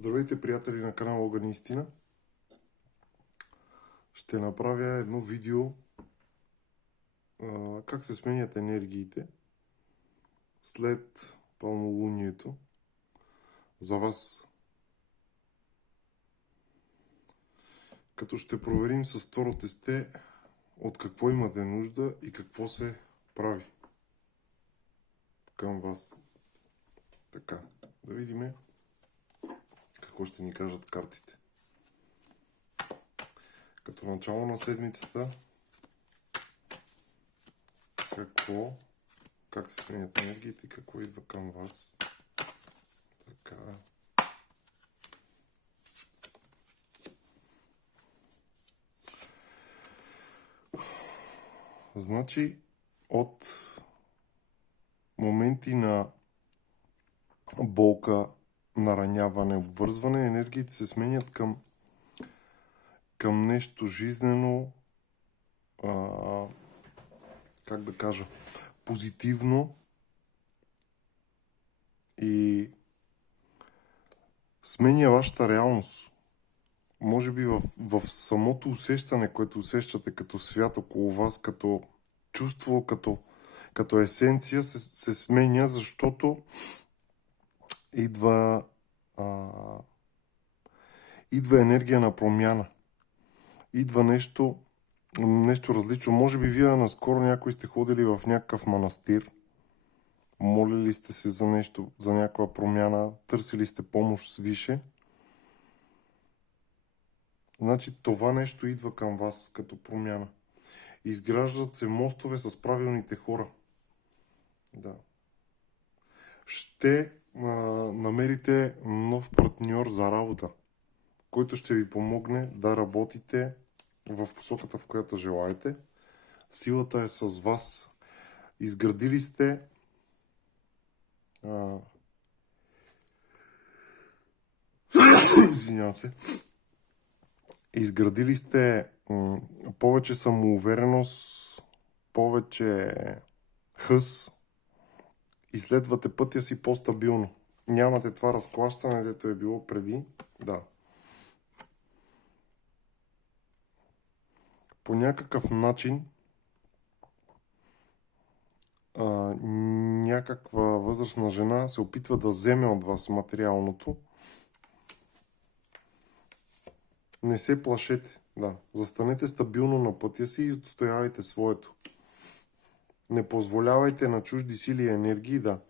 Здравейте, приятели на канала Огън и Истина. Ще направя едно видео как се сменят енергиите след пълнолунието за вас. Като ще проверим с второ тесте от какво имате нужда и какво се прави към вас. Така, да видим какво ще ни кажат картите. Като начало на седмицата, как се сменят енергиите и какво идва към вас. Така. Значи, от моменти на болка, нараняване, обвързване, енергиите се сменят към нещо жизнено, как да кажа, позитивно и сменя вашата реалност. Може би в самото усещане, което усещате като свят около вас, като чувство, като есенция, се сменя, защото идва енергия на промяна. Идва нещо различно. Може би вие наскоро някой сте ходили в някакъв манастир, молили сте се за нещо, за някаква промяна, търсили сте помощ свише. Значи това нещо идва към вас като промяна. Изграждат се мостове с правилните хора. Да. Ще намерите нов партньор за работа, който ще ви помогне да работите в посоката, в която желаете. Силата е с вас. Изградили сте извинявам се. Изградили сте повече самоувереност, повече хъс и следвате пътя си по-стабилно. Нямате това разклащане, дето е било преди. Да. По някакъв начин някаква възрастна жена се опитва да вземе от вас материалното. Не се плашете. Да. Застанете стабилно на пътя си и отстоявайте своето. Не позволявайте на чужди сили и енергии да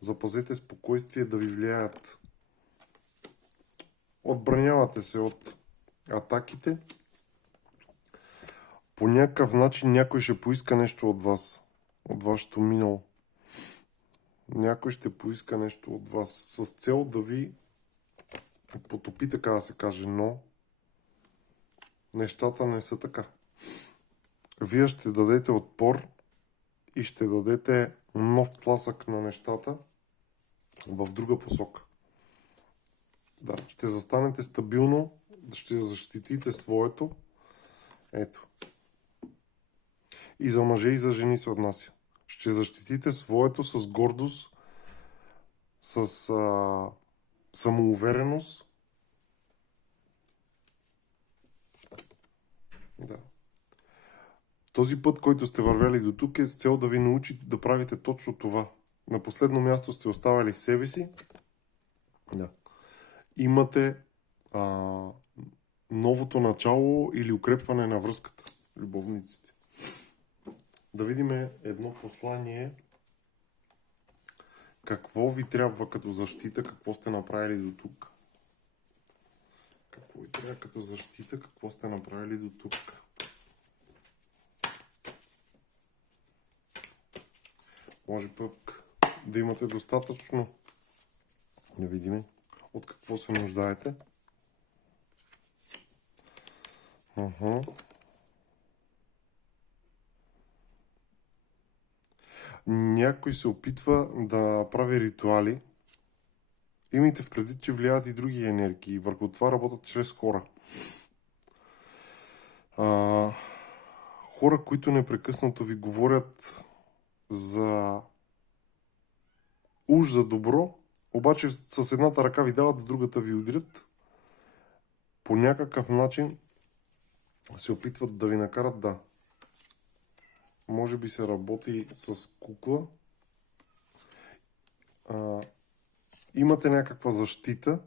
запазете спокойствие да ви влияят. Отбранявате се от атаките. По някакъв начин някой ще поиска нещо от вас, от вашето минало. Някой ще поиска нещо от вас с цел да ви потопи, така да се каже, но нещата не са така. Вие ще дадете отпор и ще дадете нов тласък на нещата в друга посока. Да, ще застанете стабилно, ще защитите своето. Ето. И за мъже и за жени се отнася. Ще защитите своето с гордост, с самоувереност. Да. Този път, който сте вървяли до тук, е с цел да ви научи да правите точно това. На последно място сте оставали себе си. Да. Имате новото начало или укрепване на връзката. Любовниците. Да видим едно послание. Какво ви трябва като защита? Какво сте направили до тук? Какво ви трябва като защита? Какво сте направили до тук? Може пък да имате достатъчно. Да видим от какво се нуждаете. Някой се опитва да прави ритуали. Имайте в предвид, че влияят и други енергии. Върху това работят чрез хора. Хора, които непрекъснато ви говорят за уж за добро, обаче с едната ръка ви дават, с другата ви удрят. По някакъв начин се опитват да ви накарат да. Може би се работи с кукла. Имате някаква защита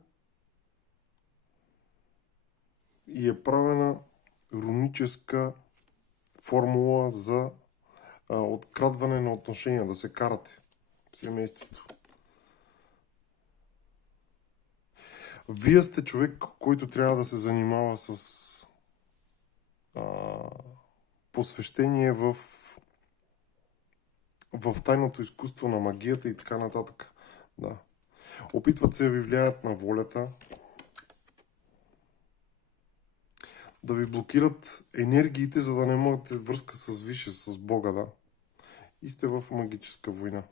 и е правена руническа формула за открадване на отношения, да се карате в семейството. Вие сте човек, който трябва да се занимава с посвещение в тайното изкуство на магията и така нататък. Да. Опитват се да ви влияят на волята, да ви блокират енергиите, за да не можете връзка с Више, с Бога, да. И сте в магическа война.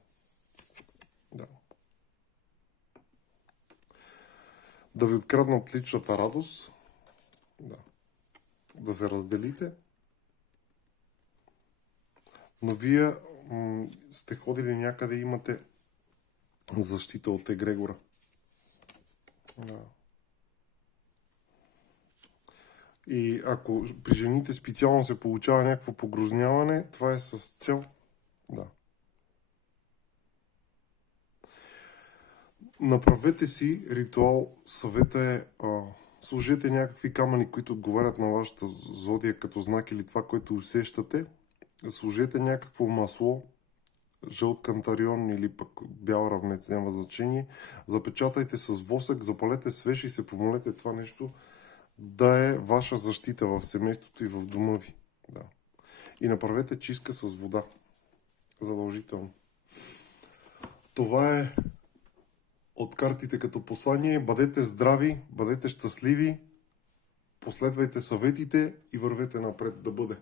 Да. Да ви откраднат личната радост. Да. Да се разделите. Но вие сте ходили някъде и имате защита от егрегора. Да. И ако при жените специално се получава някакво погрозняване, това е с цел. Да. Направете си ритуал. Съвета е, сложете някакви камъни, които отговарят на вашата зодия като знак или това, което усещате. Сложете някакво масло, жълт кантарион или пък бял равнец, няма значение. Запечатайте с восък, запалете свеж и се помолете това нещо да е ваша защита в семейството и в дома ви. Да. И направете чистка с вода. Задължително. Това е от картите като послание. Бъдете здрави, бъдете щастливи, последвайте съветите и вървете напред да бъде.